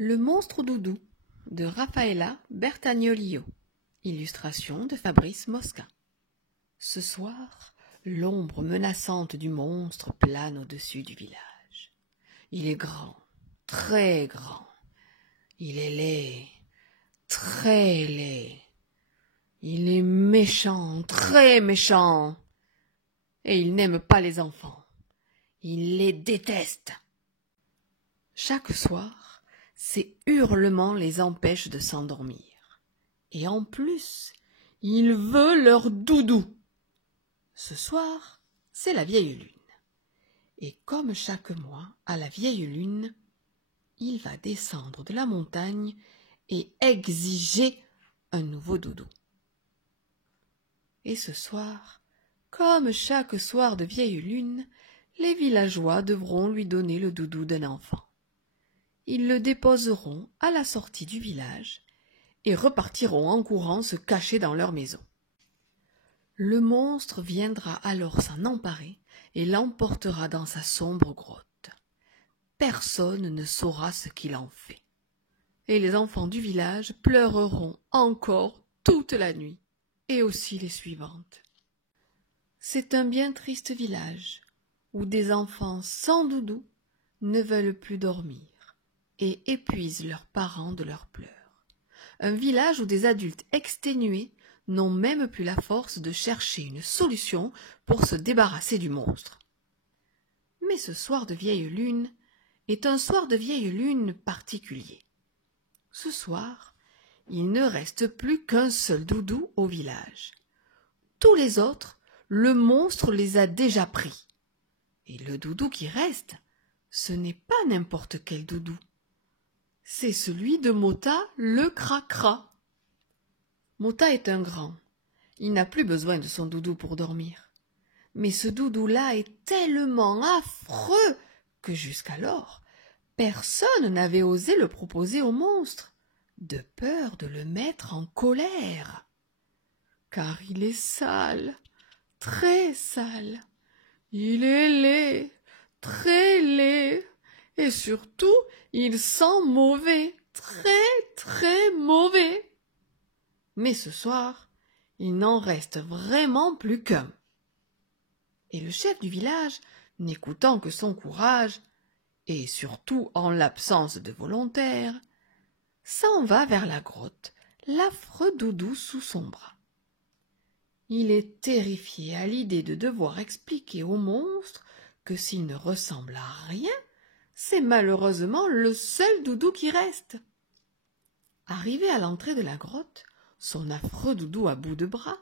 Le monstre doudou de Raffaella Bertagnolio. Illustration de Fabrice Mosca. Ce soir, l'ombre menaçante du monstre plane au-dessus du village. Il est grand, très grand. Il est laid, très laid. Il est méchant, très méchant. Et il n'aime pas les enfants. Il les déteste. Chaque soir, ses hurlements les empêchent de s'endormir. Et en plus, il veut leur doudou. Ce soir, c'est la vieille lune. Et comme chaque mois, à la vieille lune, il va descendre de la montagne et exiger un nouveau doudou. Et ce soir, comme chaque soir de vieille lune, les villageois devront lui donner le doudou d'un enfant. Ils le déposeront à la sortie du village et repartiront en courant se cacher dans leur maison. Le monstre viendra alors s'en emparer et l'emportera dans sa sombre grotte. Personne ne saura ce qu'il en fait. Et les enfants du village pleureront encore toute la nuit, et aussi les suivantes. C'est un bien triste village, où des enfants sans doudou ne veulent plus dormir et épuisent leurs parents de leurs pleurs. Un village où des adultes exténués n'ont même plus la force de chercher une solution pour se débarrasser du monstre. Mais ce soir de vieille lune est un soir de vieille lune particulier. Ce soir, il ne reste plus qu'un seul doudou au village. Tous les autres, le monstre les a déjà pris. Et le doudou qui reste, ce n'est pas n'importe quel doudou. C'est celui de Mota le Cracra. Mota est un grand. Il n'a plus besoin de son doudou pour dormir. Mais ce doudou-là est tellement affreux que jusqu'alors, personne n'avait osé le proposer au monstre, de peur de le mettre en colère. Car il est sale, très sale. Il est laid, très laid. Et surtout, il sent mauvais, très, très mauvais. Mais ce soir, il n'en reste vraiment plus qu'un. Et le chef du village, n'écoutant que son courage, et surtout en l'absence de volontaires, s'en va vers la grotte, l'affreux doudou sous son bras. Il est terrifié à l'idée de devoir expliquer au monstre que s'il ne ressemble à rien, c'est malheureusement le seul doudou qui reste. Arrivé à l'entrée de la grotte, son affreux doudou à bout de bras,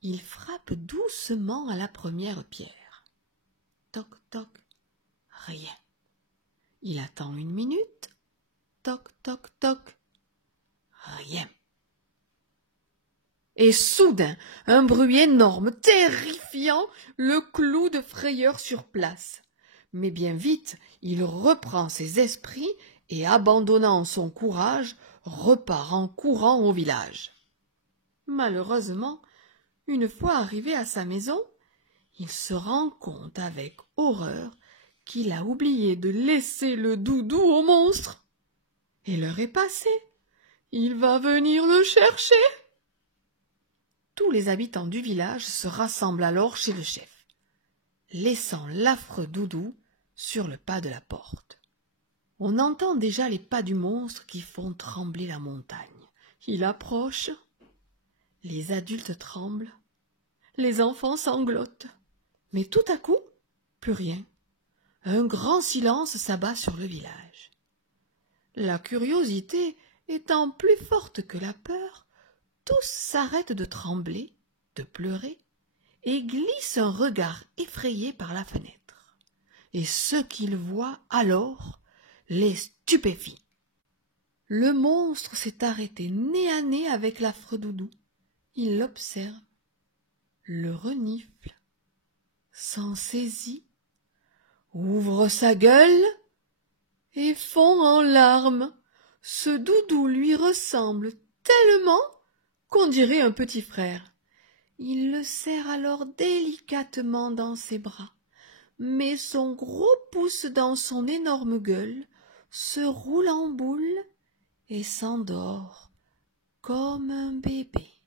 il frappe doucement à la première pierre. Toc, toc, rien. Il attend 1 minute. Toc, toc, toc, rien. Et soudain, un bruit énorme, terrifiant, le cloue de frayeur sur place. Mais bien vite, il reprend ses esprits et, abandonnant son courage, repart en courant au village. Malheureusement, une fois arrivé à sa maison, il se rend compte avec horreur qu'il a oublié de laisser le doudou au monstre. Et l'heure est passée. Il va venir le chercher. Tous les habitants du village se rassemblent alors chez le chef, laissant l'affreux doudou sur le pas de la porte. On entend déjà les pas du monstre qui font trembler la montagne. Il approche. Les adultes tremblent. Les enfants sanglotent. Mais tout à coup, plus rien. Un grand silence s'abat sur le village. La curiosité étant plus forte que la peur, tous s'arrêtent de trembler, de pleurer, et glissent un regard effrayé par la fenêtre. Et ce qu'ils voient alors les stupéfie. Le monstre s'est arrêté nez à nez avec l'affreux doudou. Il l'observe, le renifle, s'en saisit, ouvre sa gueule et fond en larmes. Ce doudou lui ressemble tellement qu'on dirait un petit frère. Il le serre alors délicatement dans ses bras, met son gros pouce dans son énorme gueule, se roule en boule et s'endort comme un bébé.